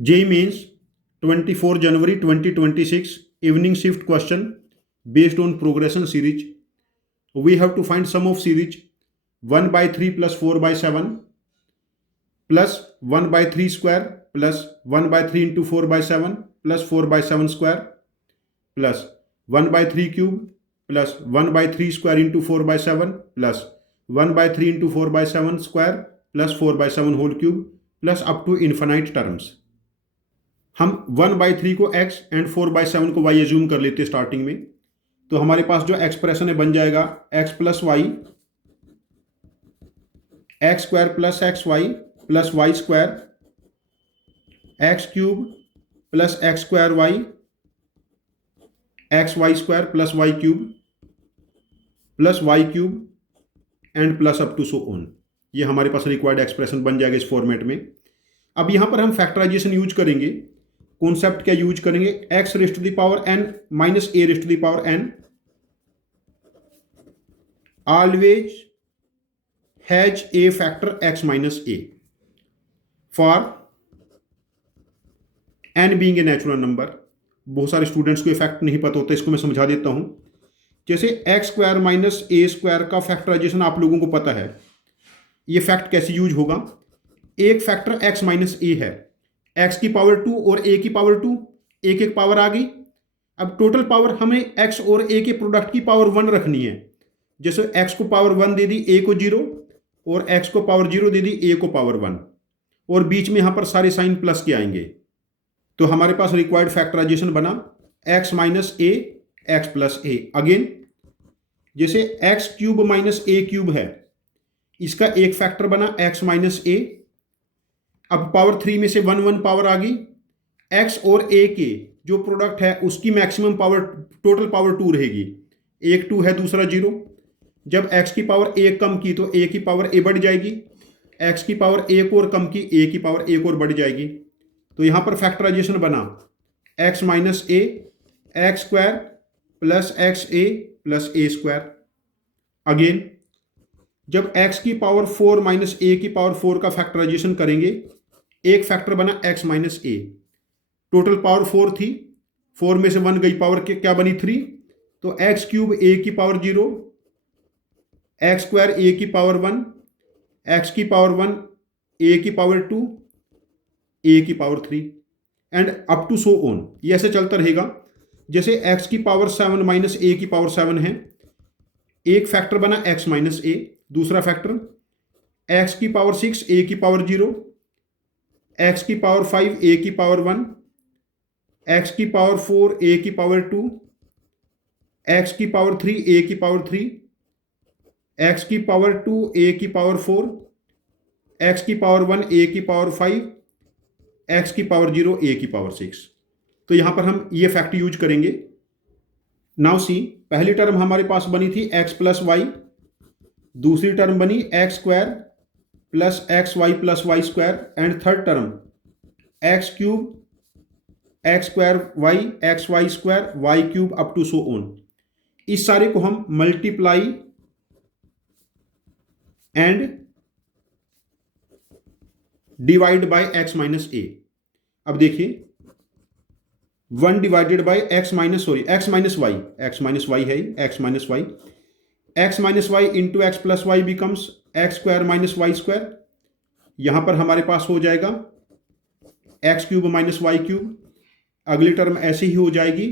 JEE Mains 24 January 2026 evening shift question based on progression series. We have to find sum of series 1 by 3 plus 4 by 7 plus 1 by 3 square plus 1 by 3 into 4 by 7 plus 4 by 7 square plus 1 by 3 cube plus 1 by 3 square into 4 by 7 plus 1 by 3 into 4 by 7 square plus 4 by 7 whole cube plus up to infinite terms. हम 1 by 3 को x and 4 by 7 को y assume कर लेते हैं starting में, तो हमारे पास जो एक्सप्रेशन है बन जाएगा x plus y x square plus Y square x cube plus x square y x y square plus y cube and plus up to so on. ये हमारे पास रिक्वायर्ड एक्सप्रेशन बन जाएगा इस फॉर्मेट में। अब यहां पर हम फैक्टराइजेशन यूज करेंगे। कॉन्सेप्ट क्या यूज करेंगे? X raised to the power n minus a raised to the power n always has a factor x minus a for n being a natural number. बहुत सारे स्टूडेंट्स को ये fact नहीं पता होता, इसको मैं समझा देता हूं। जैसे एक्स स्क्वायर माइनस ए स्क्वायर का फैक्टराइजेशन आप लोगों को पता है। ये फैक्ट कैसे यूज होगा? एक फैक्टर एक्स माइनस ए है, एक्स की पावर 2 और ए की पावर 2, एक एक पावर आ गई। अब टोटल पावर हमें एक्स और ए के प्रोडक्ट की पावर 1 रखनी है। जैसे एक्स को पावर 1 दे दी, ए को 0, और एक्स को पावर 0 दे दी, ए को पावर 1, और बीच में यहां पर सारे साइन प्लस के आएंगे। तो हमारे पास रिक्वायर्ड फैक्टराइजेशन बना एक्स माइनस ए एक्स प्लस ए। अगेन जैसे एक्स क्यूब माइनस ए क्यूब है, इसका एक फैक्टर बना एक्स माइनस ए। अब पावर 3 में से 1 1 पावर आ गई। एक्स और ए के जो प्रोडक्ट है उसकी मैक्सिमम पावर, टोटल पावर 2 रहेगी। एक 2 है, दूसरा 0। जब एक्स की पावर 1 कम की तो ए की पावर ए बढ़ जाएगी, एक्स की पावर 1 और कम की, ए की पावर 1 और बढ़ जाएगी। तो यहां पर फैक्टराइजेशन बना एक्स माइनस ए एक्स स्क्वायर प्लस एक्स ए प्लस ए स्क्वायर। अगेन जब x की पावर 4 माइनस ए की पावर 4 का फैक्टराइजेशन करेंगे, एक फैक्टर बना x माइनस ए। टोटल पावर 4 थी, 4 में से 1 गई, पावर क्या बनी 3। तो एक्स क्यूब ए की पावर 0, एक्स स्क्वायर ए की पावर 1, एक्स की पावर 1, ए की पावर 2, ए की power 3 and up to so on. ये ऐसे चलता रहेगा। जैसे x की पावर 7 माइनस ए की पावर 7 है, एक फैक्टर बना x माइनस ए। दूसरा फैक्टर x की पावर 6 ए की पावर 0, x की पावर 5 ए की पावर 1, x की पावर 4 ए की पावर 2, x की पावर 3 ए की पावर 3, x की पावर 2 ए की पावर 4, x की पावर 1 ए की पावर 5, x की पावर 0 ए की पावर 6। तो यहां पर हम ये फैक्ट यूज करेंगे। नाउ सी, पहली टर्म हमारे पास बनी थी x प्लस वाई, दूसरी टर्म बनी X square plus Y square, and third term X cube X square Y square Y cube up to so on. इस सारे को हम multiply and divide by X minus A. अब देखिए 1 डिवाइडेड बाय एक्स माइनस वाई है, X minus Y into X plus Y becomes X square minus Y square. यहां पर हमारे पास हो जाएगा x cube minus y cube. अगली टर्म ऐसे ही हो जाएगी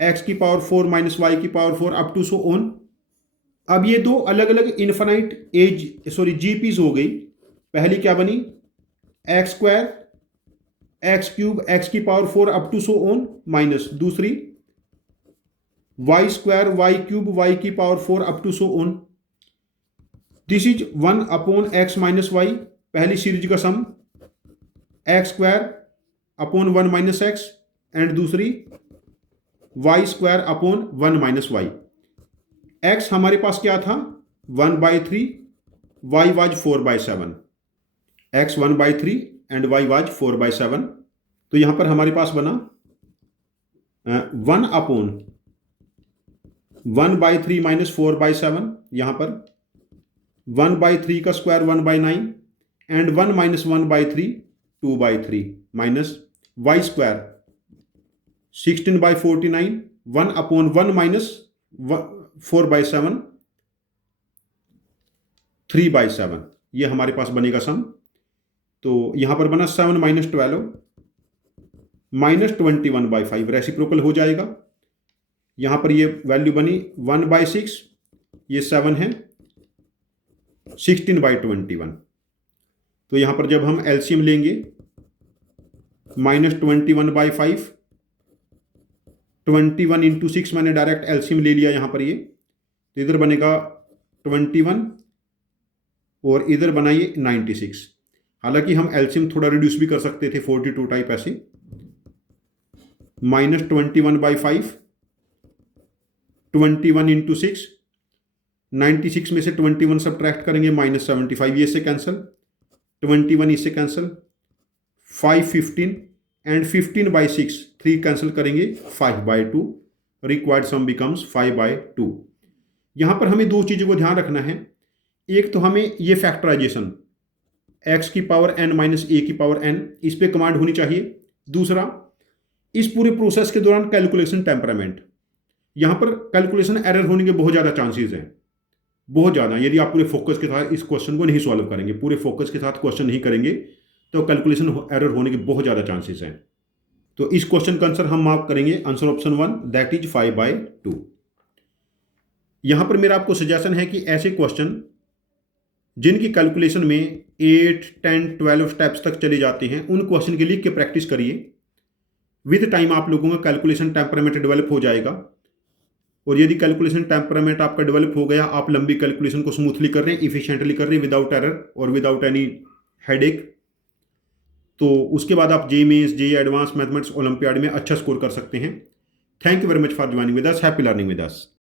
एक्स की पावर 4 माइनस वाई की power 4 up to so on. अब ये दो अलग अलग इन्फिनाइट जीपीज हो गई। पहली क्या बनी? X square x cube X की power 4 up to so on minus दूसरी Y square Y cube Y की power 4 up to so on. This is 1 upon X minus Y, पहली सीरीज का sum, X square upon 1 minus X, and दूसरी Y square upon 1 minus Y. X हमारे पास क्या था? 1/3, Y was 4/7। X 1/3 and Y was 4/7। तो यहां पर हमारे पास बना 1 अपॉन 1/3 माइनस 4/7, यहां पर 1/3 का square 1/9 and 1 minus 1/3 2/3 minus Y square 16/49 1/1 minus 4/7 3/7 ये हमारे पास बनेगा सम। तो यहां पर बना 7 माइनस 12 माइनस 21/5 रेसिप्रोकल हो जाएगा। यहां पर ये वैल्यू बनी 1/6 ये 7 है 16/21। तो यहां पर जब हम एलसीएम लेंगे माइनस 21/5 21 इंटू 6 मैंने डायरेक्ट एलसीएम ले लिया यहां पर ये, तो इधर बनेगा 21 और इधर बनाइए 96। हालांकि हम एलसीएम थोड़ा रिड्यूस भी कर सकते थे 42 टाइप ऐसे, माइनस 21/5 21 इंटू 6 96 में से 21 सब्ट्रैक्ट करेंगे माइनस 75 ये इससे कैंसिल 21 इससे कैंसिल 5 15 एंड 15/6 3 कैंसिल करेंगे 5/2 रिक्वायर्ड सम बिकम्स 5/2। यहां पर हमें दो चीज़ों को ध्यान रखना है। एक तो हमें ये फैक्टराइजेशन x की पावर n माइनस a की पावर n इस पे कमांड होनी चाहिए। दूसरा, इस पूरे प्रोसेस के दौरान कैलकुलेशन टेम्परामेंट, यहां पर कैलकुलेशन एरर होने के बहुत ज़्यादा चांसेस हैं, बहुत ज़्यादा। यदि आप पूरे फोकस के साथ इस क्वेश्चन को नहीं सॉल्व करेंगे, पूरे फोकस के साथ क्वेश्चन नहीं करेंगे, तो कैलकुलेशन एरर होने के बहुत ज़्यादा चांसेस हैं। तो इस क्वेश्चन का आंसर हम मार्क करेंगे आंसर ऑप्शन 1 दैट इज 5/2। यहां पर मेरा आपको सजेशन है कि ऐसे क्वेश्चन जिनकी कैलकुलेशन में 8 10 12 स्टेप्स तक चले जाते हैं उन क्वेश्चन के लिख के प्रैक्टिस करिए। विद टाइम आप लोगों का कैलकुलेशन टेम्परामेंट डेवलप हो जाएगा। और यदि कैलकुलेशन टेम्परामेंट आपका डेवलप हो गया, आप लंबी कैलकुलेशन को स्मूथली कर रहे हैं, इफिशिएंटली कर रहे हैं विदाउट एरर और विदाउट एनी हेडेक, तो उसके बाद आप JEE mains JEE advance mathematics olympiad में अच्छा स्कोर कर सकते हैं। Thank you very much for joining with us. Happy learning with us.